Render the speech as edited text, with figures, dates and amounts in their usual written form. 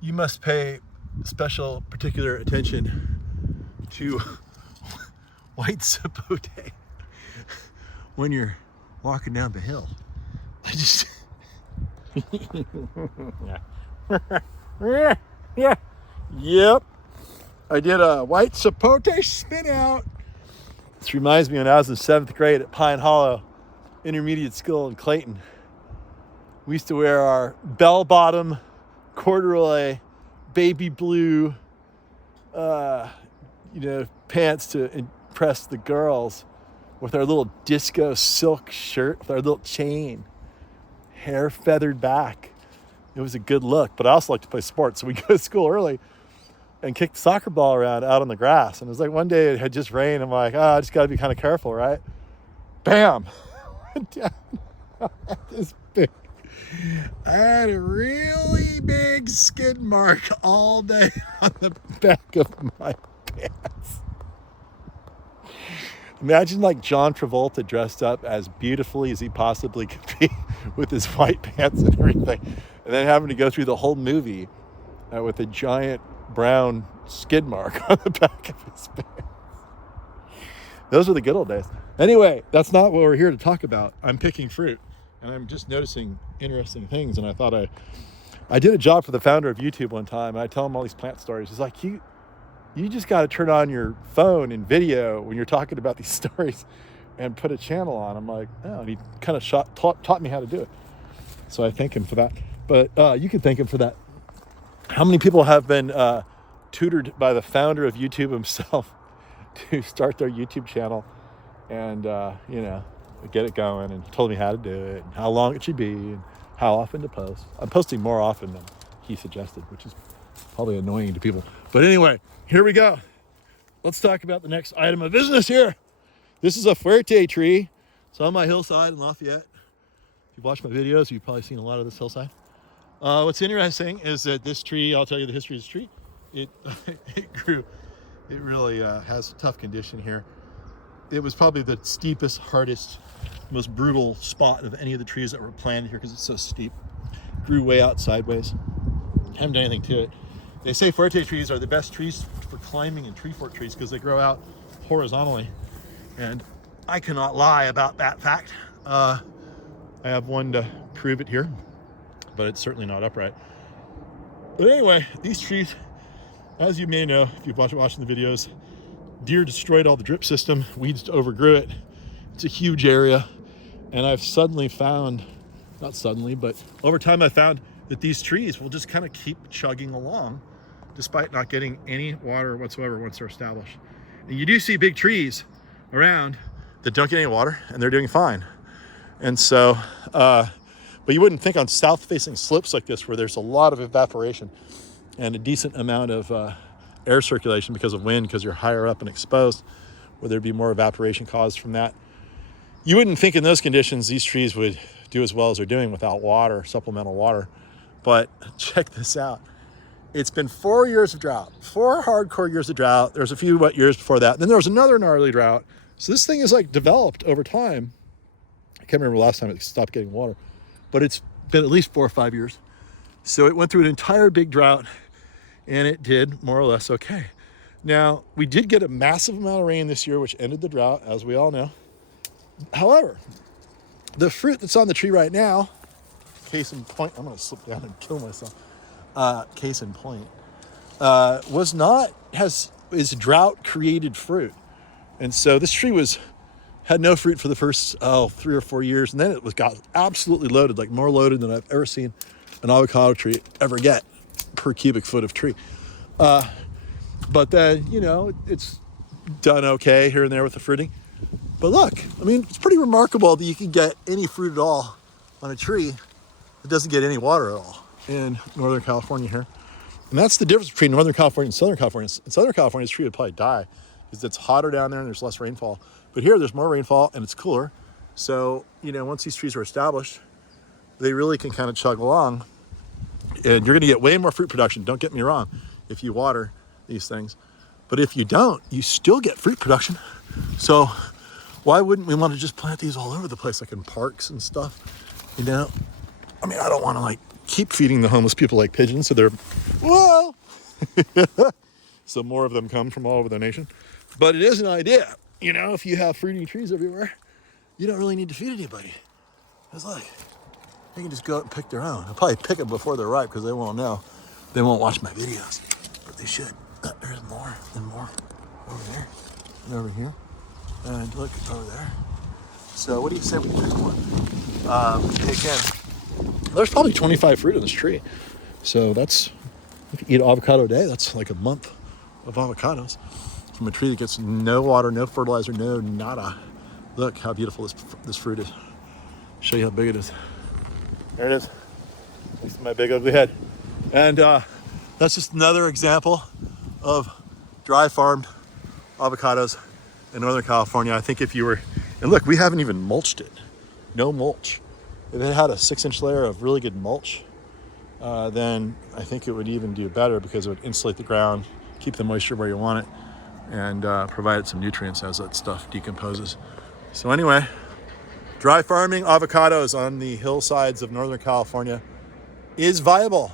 you must pay special particular attention to white sapote when you're walking down the hill. I just yeah. Yep. I did a white sapote spin out. This reminds me when I was in 7th grade at Pine Hollow Intermediate School in Clayton. We used to wear our bell-bottom corduroy baby blue pants to impress the girls with our little disco silk shirt with our little chain, hair feathered back. It was a good look, but I also like to play sports. So we go to school early and kick the soccer ball around out on the grass. And it was like one day it had just rained. I'm like, I just got to be kind of careful, right? Bam! Went down this big. I had a really big skid mark all day on the back of my pants. Imagine like John Travolta dressed up as beautifully as he possibly could be with his white pants and everything, and then having to go through the whole movie with a giant brown skid mark on the back of his pants. Those were the good old days. Anyway, that's not what we're here to talk about. I'm picking fruit, and I'm just noticing interesting things, and I thought I did a job for the founder of YouTube one time, and I tell him all these plant stories. He's like, you just got to turn on your phone and video when you're talking about these stories and put a channel on. I'm like, oh, and he kind of taught me how to do it. So I thank him for that. But you can thank him for that. How many people have been tutored by the founder of YouTube himself to start their YouTube channel and, get it going, and told me how to do it and how long it should be and how often to post. I'm posting more often than he suggested, which is probably annoying to people. But anyway, here we go. Let's talk about the next item of business here. This is a Fuerte tree. It's on my hillside in Lafayette. If you've watched my videos, you've probably seen a lot of this hillside. What's interesting is that this tree, I'll tell you the history of this tree. It grew, it really has tough condition here. It was probably the steepest, hardest, most brutal spot of any of the trees that were planted here because it's so steep. Grew way out sideways. Haven't done anything to it. They say Fuerte trees are the best trees for climbing and tree fort trees because they grow out horizontally. And I cannot lie about that fact. I have one to prove it here, but it's certainly not upright. But anyway, these trees, as you may know, if you've watching the videos, deer destroyed all the drip system, weeds overgrew it. It's a huge area. And I've suddenly found, not suddenly, but over time I found that these trees will just kind of keep chugging along despite not getting any water whatsoever once they're established. And you do see big trees around that don't get any water and they're doing fine. And so, but you wouldn't think on south-facing slopes like this where there's a lot of evaporation and a decent amount of air circulation because of wind, because you're higher up and exposed, where there'd be more evaporation caused from that. You wouldn't think in those conditions these trees would do as well as they're doing without water, supplemental water. But check this out. It's been 4 years of drought, 4 hardcore years of drought. There's a few wet years before that. Then there was another gnarly drought. So this thing is like developed over time. I can't remember the last time it stopped getting water, but it's been at least 4 or 5 years. So it went through an entire big drought and it did more or less okay. Now, we did get a massive amount of rain this year, which ended the drought, as we all know. However, the fruit that's on the tree right now, case in point, I'm gonna slip down and kill myself. Case in point, is drought created fruit. And so this tree had no fruit for the first 3 or 4 years, and then it got absolutely loaded, like more loaded than I've ever seen an avocado tree ever get per cubic foot of tree. But then, it's done okay here and there with the fruiting. But look, I mean, it's pretty remarkable that you can get any fruit at all on a tree that doesn't get any water at all in Northern California here. And that's the difference between Northern California and Southern California. In Southern California, this tree would probably die because it's hotter down there and there's less rainfall. But here, there's more rainfall and it's cooler. So, once these trees are established, they really can kind of chug along. And you're going to get way more fruit production, don't get me wrong, if you water these things. But if you don't, you still get fruit production. So why wouldn't we want to just plant these all over the place, like in parks and stuff? I mean, I don't want to keep feeding the homeless people like pigeons, so they're, whoa! So more of them come from all over the nation. But it is an idea. You know, if you have fruiting trees everywhere, you don't really need to feed anybody. It's like, they can just go out and pick their own. I'll probably pick them before they're ripe because they won't know. They won't watch my videos, but they should. There's more and more over there and over here. And look, over there. So what do you say we pick one? Pick in. There's probably 25 fruit on this tree. So that's, if you eat avocado a day, that's like a month of avocados from a tree that gets no water, no fertilizer, no nada. Look how beautiful this fruit is. Show you how big it is. There it is. At least my big ugly head. And that's just another example of dry farmed avocados in Northern California. I think if you were, and look, we haven't even mulched it. No mulch. If it had a 6-inch layer of really good mulch, then I think it would even do better because it would insulate the ground, keep the moisture where you want it, and provide it some nutrients as that stuff decomposes. So anyway, dry farming avocados on the hillsides of Northern California is viable.